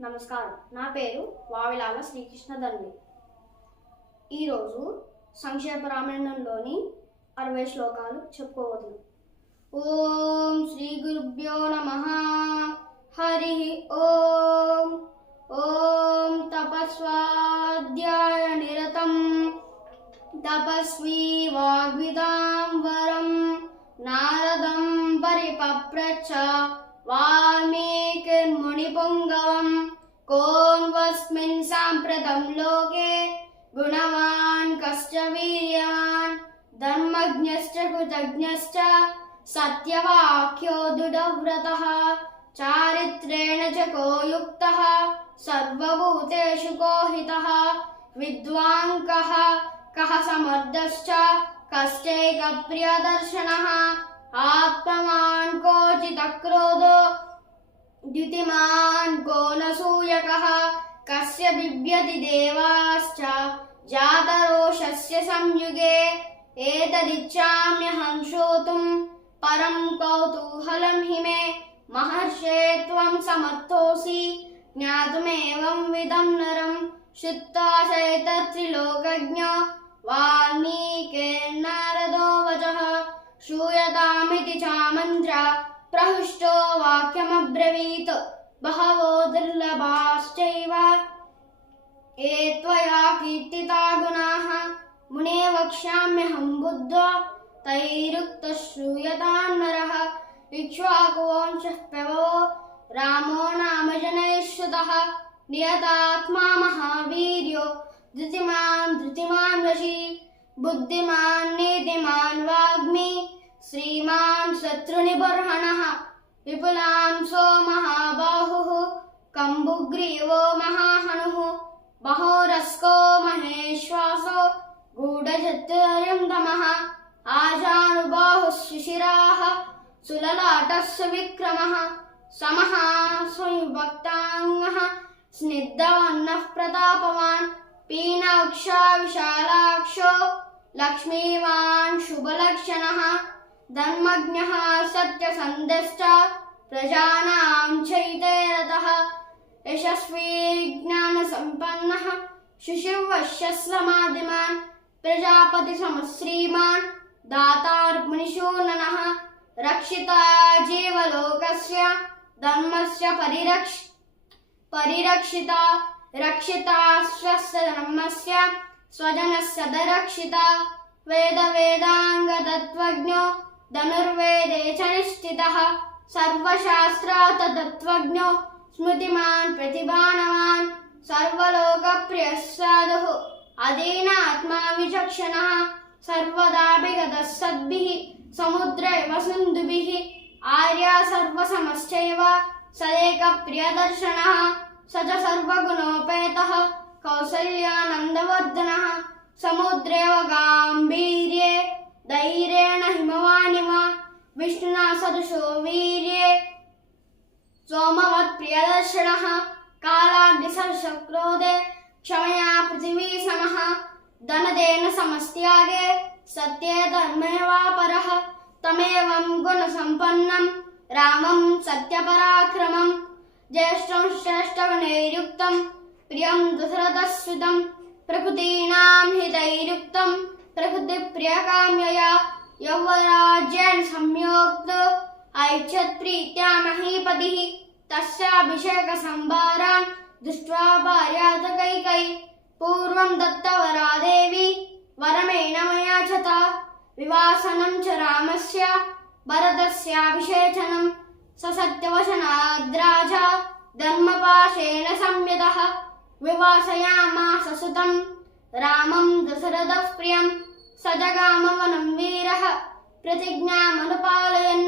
నమస్కారం. నా పేరు వావిలాల శ్రీకృష్ణ దండి. ఈరోజు సంక్షేమ రామాయణంలోని అరవై శ్లోకాలు చెప్పుకోవద్దు ఓం శ్రీ గురుభ్యో నమ. హరి ఓం. ఓం తపస్వాధ్యాయ నిరతం. తపస్వీ వాగ్విదాంబరం నారదం పరిపప్రచ. వాల్మీకిర్మునిపుంగవం कोऽन्वस्मिन् साम्प्रतं लोके गुणवान् कश्च वीर्यवान् धर्मज्ञश्च, कृतज्ञश्च, सत्यवाक्यो दृढव्रतः, चारित्रेण च को युक्तः सर्वभूतेषु को हितः विद्वाङ्कः कः कश्चैकप्रियदर्शनः आत्मवान् द्युतिमान् कस्य बिभ्यति देवाश्च जातरोषस्य संयुगे एतदिच्छाम्यहं श्रोतुम् परं कौतूहलं हि मे महर्षे त्वं समर्थोऽसि ज्ञातुमेवं विदं नरं श्रुत्वा चैतत्रिलोकज्ञ वाल्मीकिर्नारदो वचः श्रूयतामिति चामन्त्र प्रहृष्टो वाक्यमब्रवीत् बहवो दुर्लभाश्चैव ये त्वया कीर्तिता गुणाः, मुने वक्ष्याम्यहं बुद्ध्वा तैरुक्तः श्रूयतां नरः इक्ष्वाकुवंशः प्रभवो रामो नाम जनैश्रुतः। नियतात्मा महावीर्यो, धृतिमान् धृतिमान् वशी। बुद्धिमान् नीतिमान् वाग्मी, श्रीमान् शत्रुनिबर्हणः। विपुलांसो महाबाहुः कम्बुग्रीवो महाहनुः महोरस्को महेश्वासो गूढचतुर्यन्दमः आजानुबाहुः शिशिराः सुललाटः सुविक्रमः समः संयुक्ताङ्गः स्निग्धवन्नः प्रतापवान्। पीनाक्षा विशालाक्षो लक्ष्मीवान् शुभलक्षणः। धर्मज्ञः सत्यसन्धश्च प्रजानां चैते यशस्वी ज्ञानसम्पन्नः शिशुवश्यः समाधिमान् प्रजापतिसमश्रीमान् दातार्मुनिशूननः रक्षिता जीवलोकस्य धर्मस्य परिरक्ष, परिरक्षिता रक्षिता स्वस्य धर्मस्य स्वजनस्य दरक्षिता, वेदवेदाङ्गतत्त्वज्ञो, धनुर्वेदे च స్మృతిమాన్ ప్రతిభానవాన్ సర్వలోకప్రియ సాధు అదేన ఆత్మా విచక్షణ సర్వదాభిగత సద్భి సముద్ర ఇవ సింధుభి ఆర్య సర్వ సమశ్చైవ సదేక ప్రియదర్శన సచ సర్వగుణోపేత కౌసల్యానందవర్ధన సముద్రేవ గాంభీర్యే ధైర్యేణ హిమవానివ విష్ణునా సదృశో వీర్యే सोमवत्प्रियदर्शनः कालाग्निसर्षक्रोधे क्षमया पृथिवी समः, धनदेन समस्त्यागे, सत्ये धर्मे वा परः तमेवं गुणसम्पन्नं, रामं सत्यपराक्रमं, ज्येष्ठं श्रेष्ठगुणैर्युक्तं, प्रियं दशरथस्युतं प्रकृतीनां हितैर्युक्तं, प्रकृतिप्रियकाम्यया यौवराज्येन संयोक्तो। ऐच्छत्प्रीत्या महीपतिः तस्याभिषेकसम्भारान् दृष्ट्वा भार्यात कैकै पूर्वं दत्तवरा देवी वरमेण मया च ता विवासनं च रामस्य भरतस्याभिषेचनं स सत्यवशनाद्राजा धर्मपाशेन संयतः विवासयामास सुतं रामं दशरथः प्रियं स जगामवनं वीरः प्रतिज्ञामनुपालयन्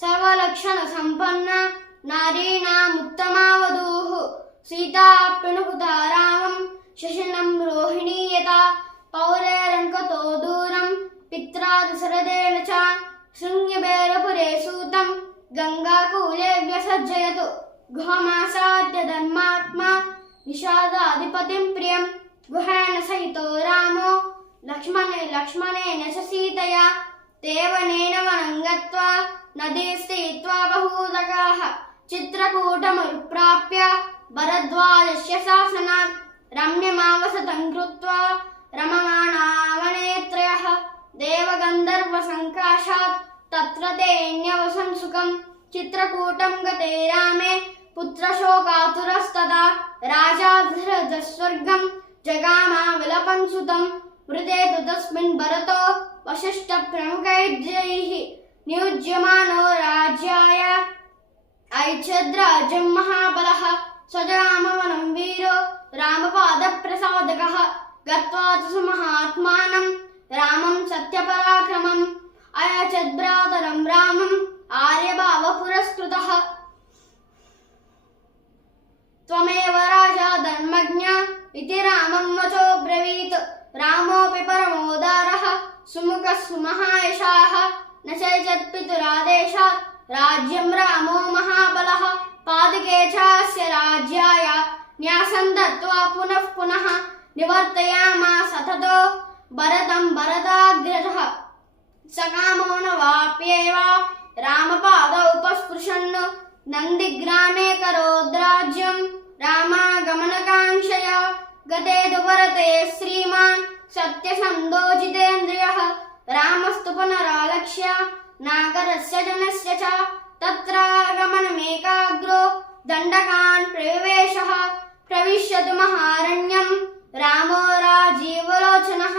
सर्वलक्षणसम्पन्ना नारीणामुत्तमा वधूः सीता बहुधा रामं शशनं रोहिणी यथा पौरेरङ्कतो दूरं पित्रा दशरथेन च शृङ्गबेरपुरे सूतं गङ्गाकूले व्यसज्जयतु गुहमासाद्य धर्मात्मा निषादाधिपतिं प्रियं गुहेन सहितो रामो लक्ष्मणे लक्ष्मणेन च सीतया देवनेन वनं गत्वा नदी स्थित्वा बहूदकाः चित्रकूटमनुप्राप्य भरद्वाजस्य शासनात् रम्यमावसतं कृत्वा रममाणावनेत्रयः देवगन्धर्वसङ्काशात् तत्र तेऽन्यवसन् सुखम् चित्रकूटं गते रामे पुत्रशोकातुरस्तदा राजा धृतस्वर्गं जगामा विलपन् सुतम् मृते तु तस्मिन् भरतो वसिष्ठप्रमुखैर्जैः नियुज्यमानो राज्याय ऐच्छद्राजं महाबलः स्वजरामवनं वीरो रामपादप्रसादकः गत्वा च सुमहात्मानं रामं सत्यपराक्रमम् अयचद्भ्रातरं रामम् आर्यभावपुरस्कृतः त्वमेव राजा धर्मज्ञ इति रामं वचो ब्रवीत् रामोऽपि परमोदारः सुमुखः सुमहायशाः न चैजत्पितुरादेशात् राज्यं रामो महाबलः पादके चास्य राज्याय न्यासं दत्त्वा पुनः पुनः निवर्तयामास ततो भरतं भरताग्रजः सकामो न वाप्येव रामपादौ उपस्पृशन् नन्दिग्रामे करोद्राज्यं रामागमनकाङ्क्षया गते तु भरते श्रीमान् सत्यसन्दोचितेन्द्रियः रामस्तु पुनरालक्ष्य नागरस्य जनस्य च तत्रागमनमेकाग्रो दण्डकान् प्रविवेशः प्रविश्यतु महारण्यम् रामो राजीवलोचनः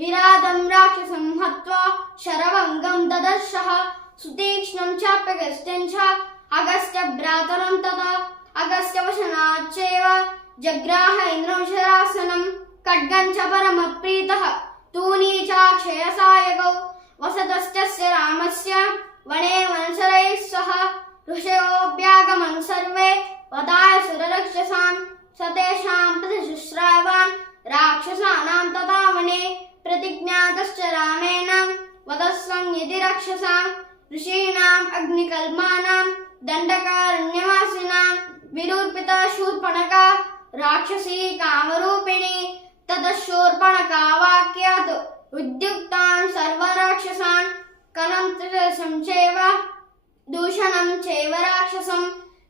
विरादं राक्षसं हत्वा शरभङ्गं ददर्शः सुतीक्ष्णं चाप्यगस्त्यं च अगस्त्यभ्रातरं तथा अगस्त्यवशनाच्चैव जग्राह इन्द्रं शरासनं खड्गं च परमप्रीतः, तूनी चाक्षयसायकौ वसतश्चस्य रामस्य वने वनसरैः सह ऋषयोऽभ्यागमन् सर्वे वदाय सुररक्षसां सतेषां प्रतिशुश्रावान्, राक्षसानां तथा वने प्रतिज्ञातश्च रामेण, वदस्सं यदि रक्षसां ऋषीणाम् अग्निकल्मानां, दण्डकारण्यवासिनां, विरूपिता రాక్షసి కామరూపిణి తదశూర్పణకావాక్యాత్ ఉద్యుక్తాన్ సర్వరాక్షసాన్ కలం సంచేవ దూషణం చేవ రాక్షసం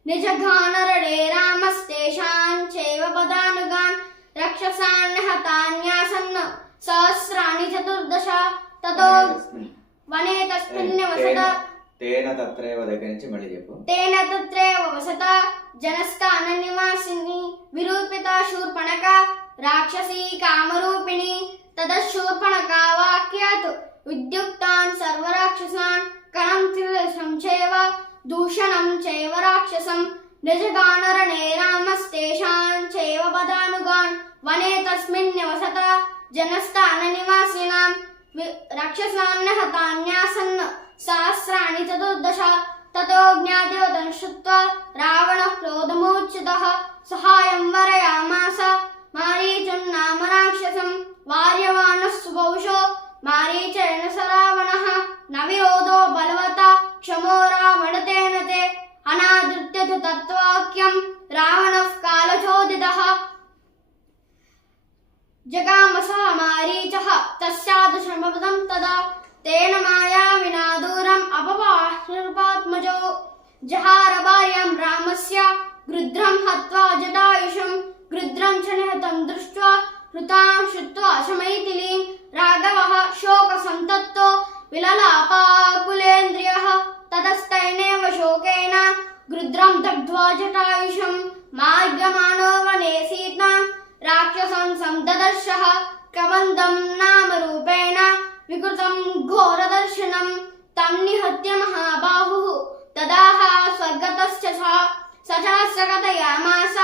నిజఘానరడే రామస్తేషాం చేవ పదానుగాన్ రక్షసాన్ హతాన్యాసన్ సహస్రాణి చతుర్దశ తతో వనే తస్మిన్ వసత తేన తత్రేవ దగ్గర నుంచి మళ్ళీ చెప్పు. తేన తత్రేవ వసత జనస్క అననివాసిని విరూపిత శూర్పణక రాక్షసి కామరూపిణి తదశూర్పణక వాక్యాత్. విద్యుక్తాన్ సర్వరాక్షసాన్ కణం త్రిదశం చేవ దూషణం చేవ రాక్షసం నిజగానరణే రామస్తేషాన్ చేవ పదానుగాన్. వనే తస్మిన్యవసత జనస్థాన నివాసినాం రక్షసాన్న హతాన్యాసన్న सहस्राणि चतुर्दश ततो ज्ञातिवतं श्रुत्वा रावणः क्रोधमोच्युतः सहायं वरयामास मारीचुन्नाम జహార భార్యాం రామస్య గృద్రం హత్వా జటాయుషం గృద్రం చ నిహతం దృష్ట్వా హృతాం శుత్వా శమైథిలీం రాఘవః శోక సంతత్తో విలలాపాకులేంద్రియః తతస్తైనేవ శోకేన గృద్రం దగ్ధ్వా జటాయుషం మార్గమాణో వనే సీత రాక్షసం సందదర్శः కబంధం నామ రూపేణ వికృతం ఘోరదర్శనం తం నిహత్య మహాబాహుః తదాహ స్వర్గతశ్చ సహస్రగతయామాస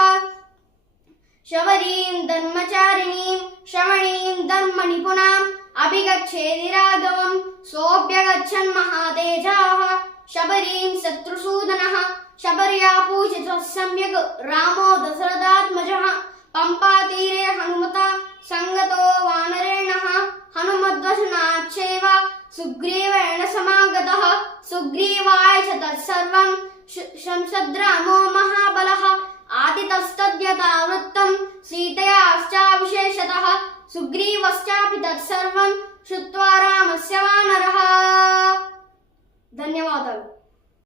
శబరీం ధర్మచారిణీం శ్రవణీం ధర్మ నిపుణాం అభిగచ్చేది రాఘవం సోऽप्यगच्छन् महातेजाः शबरीं शत्रुसूदनः शबर्या पूजितः सम्यग् रामो दशरथात्मजः पम्पातीरे हनुमता सङ्गतो वानरेणः हनुमद्वशनाच्चैव सुग्रीवेण समागतः सुग्रीवाय च तत्सर्वं शंसद्रामो महाबलः आदितस्तद्यतावृत्तं सीतयाश्चाविशेषतः सुग्रीवश्चापि तत्सर्वं श्रुत्वा रामस्य वानरः। धन्यवादः।